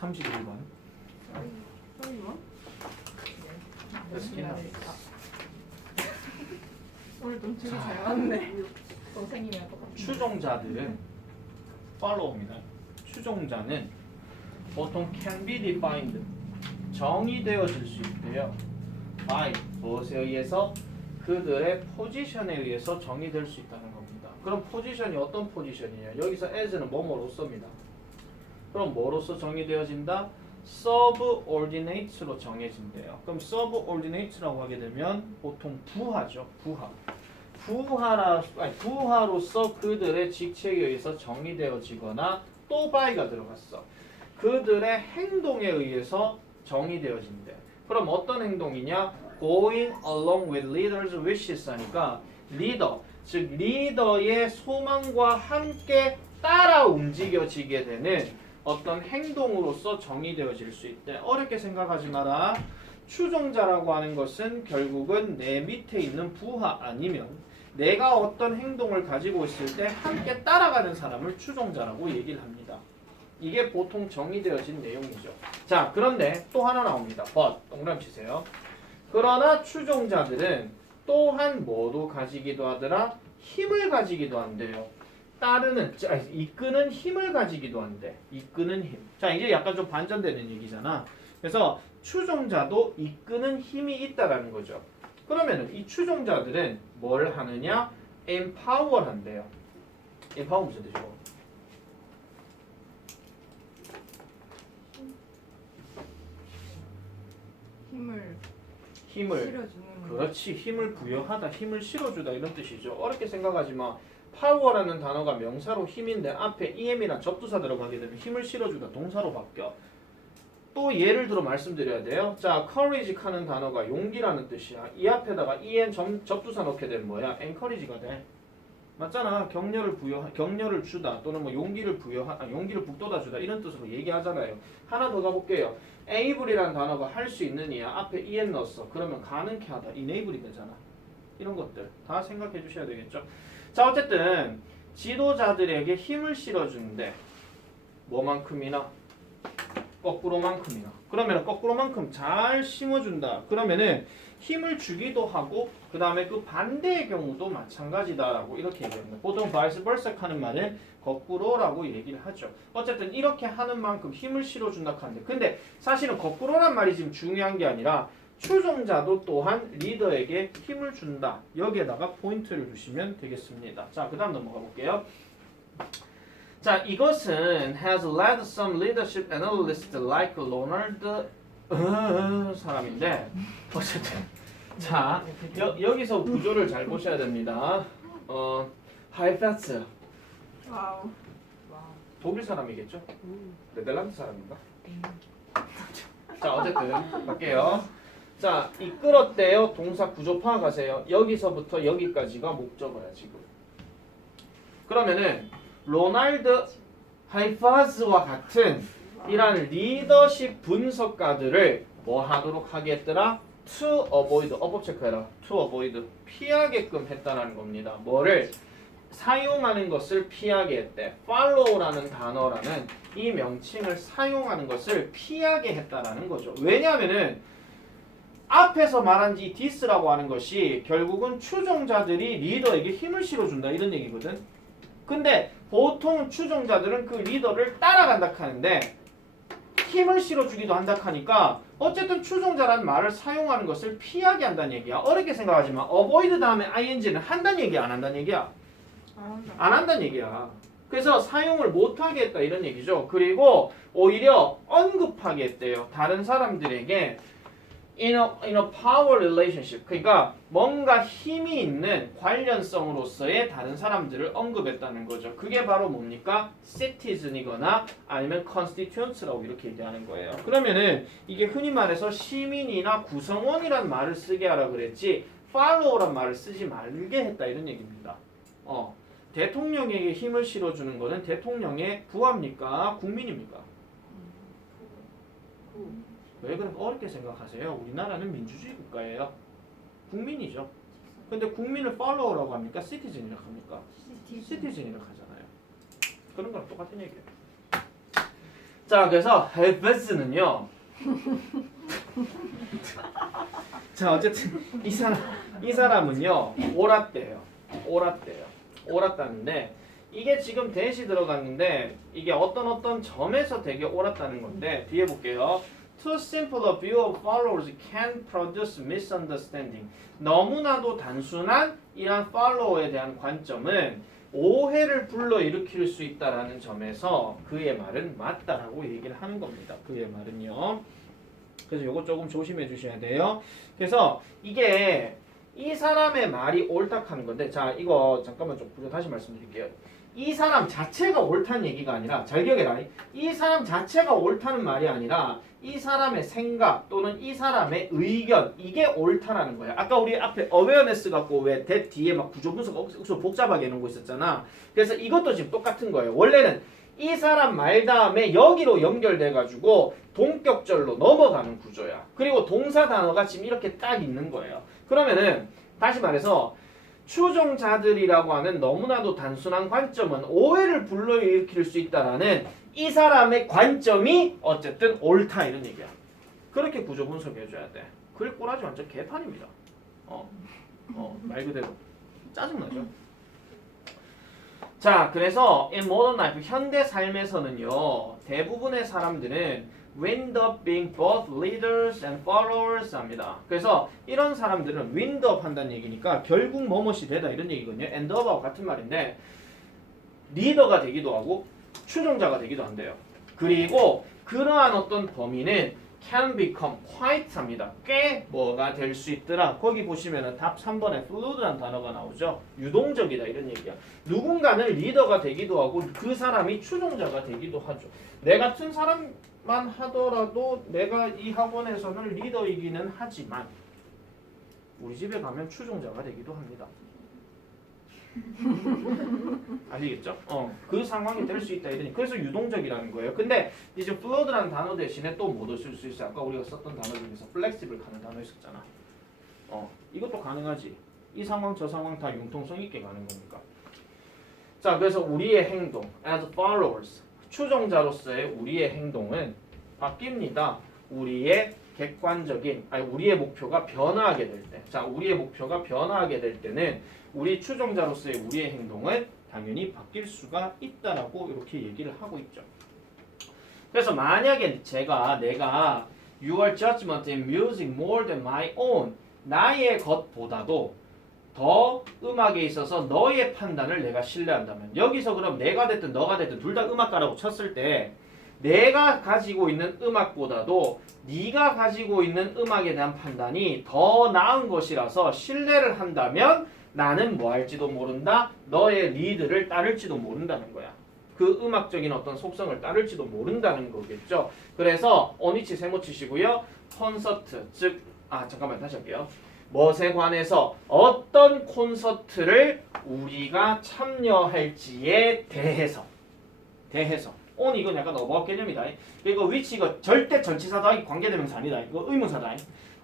31번. 오늘 좀 줄이 잘 맞네. 선생님이랑 똑같아. 추종자들은 follow입니다. 추종자는 보통 can be defined 정의되어질 수 있대요. by 무엇에 의해서 그들의 포지션에 의해서 정의될 수 있다는 겁니다. 그럼 포지션이 어떤 포지션이냐? 여기서 as는 뭐뭐로서입니다. 그럼 뭐로서 정의되어진다? subordinate로 정해진대요. 그럼 subordinate라고 하게 되면 보통 부하죠. 부하로서 그들의 직책에 의해서 정의되어지거나 또 by가 들어갔어. 그들의 행동에 의해서 정의되어진대. 그럼 어떤 행동이냐? Going along with leaders' wishes 하니까 리더, 즉 리더의 소망과 함께 따라 움직여지게 되는 어떤 행동으로서 정의되어질 수 있대. 어렵게 생각하지 마라. 추종자라고 하는 것은 결국은 내 밑에 있는 부하 아니면 내가 어떤 행동을 가지고 있을 때 함께 따라가는 사람을 추종자라고 얘기를 합니다. 이게 보통 정의되어진 내용이죠. 자, 그런데 또 하나 나옵니다. but, 동그라미 치세요. 그러나 추종자들은 또한 뭐도 가지기도 하더라? 힘을 가지기도 한대요. 이끄는 힘을 가지기도 한대. 이끄는 힘. 자, 이제 약간 좀 반전되는 얘기잖아. 그래서 추종자도 이끄는 힘이 있다라는 거죠. 그러면은 이 추종자들은 뭘 하느냐? empower 한대요. empower 무슨 뜻이고? 힘을 실어주는 그렇지, 힘을 부여하다, 힘을 실어주다 이런 뜻이죠. 어렵게 생각하지 마. power라는 단어가 명사로 힘인데 앞에 em이란 접두사 들어가게 되면 힘을 실어주다 동사로 바뀌어. 또 예를 들어 말씀드려야 돼요. 자, courage 하는 단어가 용기라는 뜻이야. 이 앞에다가 en 접두사 넣게 되면 뭐야? encourage가 돼. 맞잖아. 격려를 주다 또는 뭐 용기를 북돋아 주다 이런 뜻으로 얘기하잖아요. 하나 더 가볼게요. enable이라는 단어가 할 수 있느냐 앞에 en 넣었어. 그러면 가능케 하다, enable이 되잖아. 이런 것들 다 생각해 주셔야 되겠죠. 자, 어쨌든 지도자들에게 힘을 실어주는데 뭐만큼이나? 거꾸로만큼이나. 그러면 거꾸로만큼 잘 심어준다. 그러면은 힘을 주기도 하고 그 다음에 그 반대의 경우도 마찬가지다라고 이렇게 얘기합니다. 보통 vice versa 하는 말은 거꾸로라고 얘기를 하죠. 어쨌든 이렇게 하는 만큼 힘을 실어준다 하는데 근데 사실은 거꾸로란 말이 지금 중요한 게 아니라 추종자도 또한 리더에게 힘을 준다. 여기에다가 포인트를 주시면 되겠습니다. 자, 그 다음 넘어가 볼게요. 자, 이것은 has led some leadership analysts like Leonard 사람인데 어쨌든 자 여기서 구조를 잘 보셔야 됩니다. 하이파츠 와우. 독일 사람이겠죠? 네덜란드 사람인가? 자, 어쨌든 갈게요. 자, 이끌었대요. 동사 구조 파악하세요. 여기서부터 여기까지가 목적어야 지금. 그러면은 로날드 하이파즈와 같은 이러한 리더십 분석가들을 뭐 하도록 하겠더라? To avoid, 어법 체크해라. To avoid, 피하게끔 했다는 겁니다. 뭐를? 사용하는 것을 피하게 했대. follow라는 단어라는 이 명칭을 사용하는 것을 피하게 했다라는 거죠. 왜냐하면은 앞에서 말한 이 this라고 하는 것이 결국은 추종자들이 리더에게 힘을 실어준다 이런 얘기거든. 근데 보통 추종자들은 그 리더를 따라간다 하는데 힘을 실어주기도 한다 하니까 어쨌든 추종자라는 말을 사용하는 것을 피하게 한다는 얘기야. 어렵게 생각하지만 avoid 다음에 ing는 한다는 얘기야, 안 한다는 얘기야? 안 한다는 얘기야. 그래서 사용을 못하게 했다 이런 얘기죠. 그리고 오히려 언급하게 했대요. 다른 사람들에게 in a power relationship. 그러니까 뭔가 힘이 있는 관련성으로서의 다른 사람들을 언급했다는 거죠. 그게 바로 뭡니까? citizen이거나 아니면 constituents라고 이렇게 얘기하는 거예요. 그러면은 이게 흔히 말해서 시민이나 구성원이란 말을 쓰게 하라 그랬지 follow란 말을 쓰지 말게 했다 이런 얘기입니다. 대통령에게 힘을 실어주는 거는 대통령의 부하입니까? 국민입니까? 왜 그렇게 어렵게 생각하세요? 우리나라는 민주주의 국가예요. 국민이죠. 근데 국민을 follow라고 합니까? citizen이라고 합니까? citizen이라고 하잖아요. 그런 거랑 똑같은 얘기예요. 자, 그래서 헬베스는요. 자, 어쨌든 이 사람은요. 옳았대요. 옳았다는데 이게 지금 대시 들어갔는데 이게 어떤 점에서 되게 옳았다는 건데 뒤에 볼게요. Too simple a view of followers can produce misunderstanding. 너무나도 단순한 이런 follower에 대한 관점은 오해를 불러일으킬 수 있다라는 점에서 그의 말은 맞다라고 얘기를 하는 겁니다. 그의 말은요. 그래서 요거 조금 조심해 주셔야 돼요. 그래서 이게 이 사람의 말이 옳다 하는 건데 자 이거 잠깐만 좀 다시 말씀드릴게요. 이 사람 자체가 옳다는 얘기가 아니라 잘 기억해라. 이 사람 자체가 옳다는 말이 아니라 이 사람의 생각 또는 이 사람의 의견 이게 옳다라는 거야. 아까 우리 앞에 awareness 갖고 왜 that 뒤에 막 구조 분석 억수 복잡하게 해놓은 거 있었잖아. 그래서 이것도 지금 똑같은 거예요. 원래는 이 사람 말 다음에 여기로 연결돼 가지고 동격절로 넘어가는 구조야. 그리고 동사 단어가 지금 이렇게 딱 있는 거예요. 그러면은 다시 말해서 추종자들이라고 하는 너무나도 단순한 관점은 오해를 불러일으킬 수 있다라는 이 사람의 관점이 어쨌든 옳다 이런 얘기야. 그렇게 구조 분석해줘야 돼. 글 꼬라지 완전 개판입니다. 말 그대로 짜증나죠. 자, 그래서 in modern life 현대 삶에서는요 대부분의 사람들은 wind up being both leaders and followers 합니다. 그래서 이런 사람들은 wind up 한다는 얘기니까 결국 뭐뭇이 되다 이런 얘기거든요. end up하고 같은 말인데 리더가 되기도 하고 추종자가 되기도 한대요. 그리고 그러한 어떤 범위는 can become quite 합니다. 꽤 뭐가 될 수 있더라. 거기 보시면은 답 3번에 fluid라는 단어가 나오죠. 유동적이다 이런 얘기야. 누군가는 리더가 되기도 하고 그 사람이 추종자가 되기도 하죠. 내 같은 사람만 하더라도 내가 이 학원에서는 리더이기는 하지만 우리 집에 가면 추종자가 되기도 합니다. 아시겠죠? 그 상황이 될 수 있다 이러니 그래서 유동적이라는 거예요. 근데 이제 fluid라는 단어 대신에 또 뭐도 쓸 수 있어요. 아까 우리가 썼던 단어 중에서 flexible 가는 단어 있었잖아. 이것도 가능하지. 이 상황 저 상황 다 융통성 있게 가는 거니까. 자, 그래서 우리의 행동 as followers 추종자로서의 우리의 행동은 바뀝니다. 우리의 객관적인 우리의 목표가 변화하게 될 때. 자, 우리의 목표가 변화하게 될 때는 우리 추종자로서의 우리의 행동은 당연히 바뀔 수가 있다라고 이렇게 얘기를 하고 있죠. 그래서 만약에 내가 Your judgment in music more than my own 나의 것보다도 더 음악에 있어서 너의 판단을 내가 신뢰한다면 여기서 그럼 내가 됐든 너가 됐든 둘 다 음악가라고 쳤을 때 내가 가지고 있는 음악보다도 네가 가지고 있는 음악에 대한 판단이 더 나은 것이라서 신뢰를 한다면 나는 뭐 할지도 모른다. 너의 리드를 따를지도 모른다는 거야. 그 음악적인 어떤 속성을 따를지도 모른다는 거겠죠. 그래서 어니치 세모 치시고요. 콘서트 즉 잠깐만 다시 할게요. 멋에 관해서 어떤 콘서트를 우리가 참여할지에 대해서 on 이건 약간 어법 개념이다. 그리고 which 이거 절대 전치사다. 관계대명사 아니다. 이거 의문사다.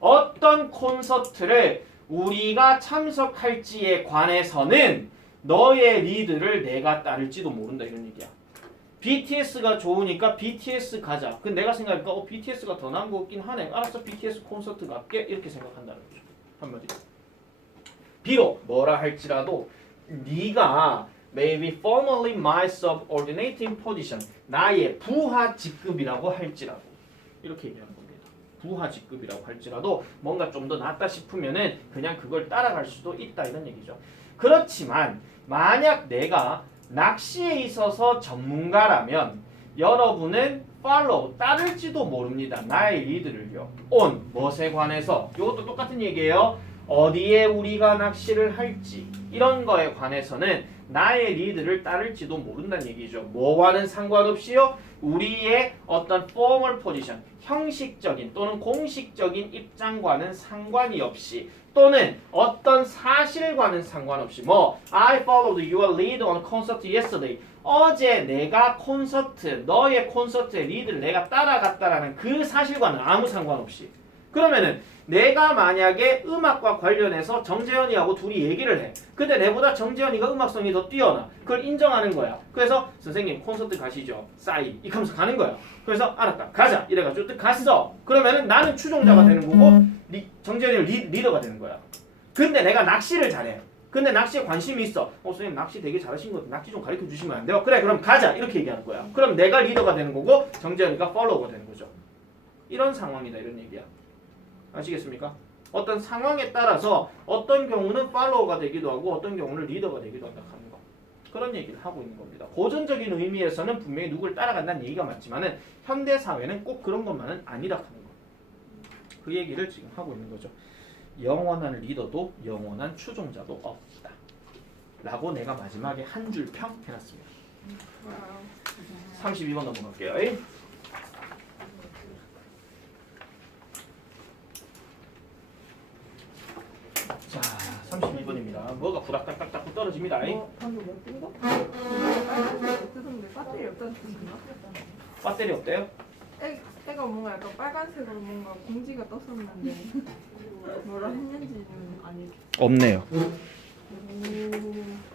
어떤 콘서트를 우리가 참석할지에 관해서는 너의 리드를 내가 따를지도 모른다 이런 얘기야. BTS가 좋으니까 BTS 가자. 근데 내가 생각하니까 BTS가 더 나은 거 같긴 하네. 알았어, BTS 콘서트 갈게. 이렇게 생각한다는 거죠. 한마디로. 비록 뭐라 할지라도 네가 maybe formally my subordinating position 나의 부하 직급이라고 할지라도 이렇게 얘기하는 겁니다. 부하 직급이라고 할지라도 뭔가 좀 더 낫다 싶으면은 그냥 그걸 따라갈 수도 있다 이런 얘기죠. 그렇지만 만약 내가 낚시에 있어서 전문가라면 여러분은 follow 따를지도 모릅니다. 나의 리드를요. on 멋에 관해서 이것도 똑같은 얘기예요. 어디에 우리가 낚시를 할지 이런 거에 관해서는 나의 리드를 따를지도 모른다는 얘기죠. 뭐와는 상관없이요. 우리의 어떤 formal position, 형식적인 또는 공식적인 입장과는 상관이 없이 또는 어떤 사실과는 상관없이 I followed your lead on concert yesterday. 어제 내가 너의 콘서트의 리드를 내가 따라갔다라는 그 사실과는 아무 상관없이 그러면은 내가 만약에 음악과 관련해서 정재현이하고 둘이 얘기를 해. 근데 내보다 정재현이가 음악성이 더 뛰어나. 그걸 인정하는 거야. 그래서 선생님 콘서트 가시죠. 싸이. 이렇게 하면서 가는 거야. 그래서 알았다. 가자. 이래가지고 또 갔어. 그러면은 나는 추종자가 되는 거고 정재현이는 리더가 되는 거야. 근데 내가 낚시를 잘해. 근데 낚시에 관심이 있어. 선생님 낚시 되게 잘하신 거 같아. 낚시 좀 가르쳐 주시면 안 돼요? 그래 그럼 가자. 이렇게 얘기하는 거야. 그럼 내가 리더가 되는 거고 정재현이가 팔로워가 되는 거죠. 이런 상황이다. 이런 얘기야. 아시겠습니까? 어떤 상황에 따라서 어떤 경우는 팔로워가 되기도 하고 어떤 경우는 리더가 되기도 한다 하는 거. 그런 얘기를 하고 있는 겁니다. 고전적인 의미에서는 분명히 누구를 따라간다는 얘기가 맞지만은 현대 사회는 꼭 그런 것만은 아니다 하는 거. 그 얘기를 지금 하고 있는 거죠. 영원한 리더도 영원한 추종자도 없다. 라고 내가 마지막에 한 줄 평 해놨습니다. 32번 넘어갈게요. 자, 32번입니다. 뭐가 부닥닥닥닥 떨어집니다. 방금 못 뜬 거? 빨간색 뜨던데 배터리 없다는 뜻인가? 배터리 없대요? 애가 뭔가 약간 빨간색으로 뭔가 공지가 떴었는데 뭐라 했는지는 아니. 없네요. 오.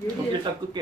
그럼 일단 끌게요.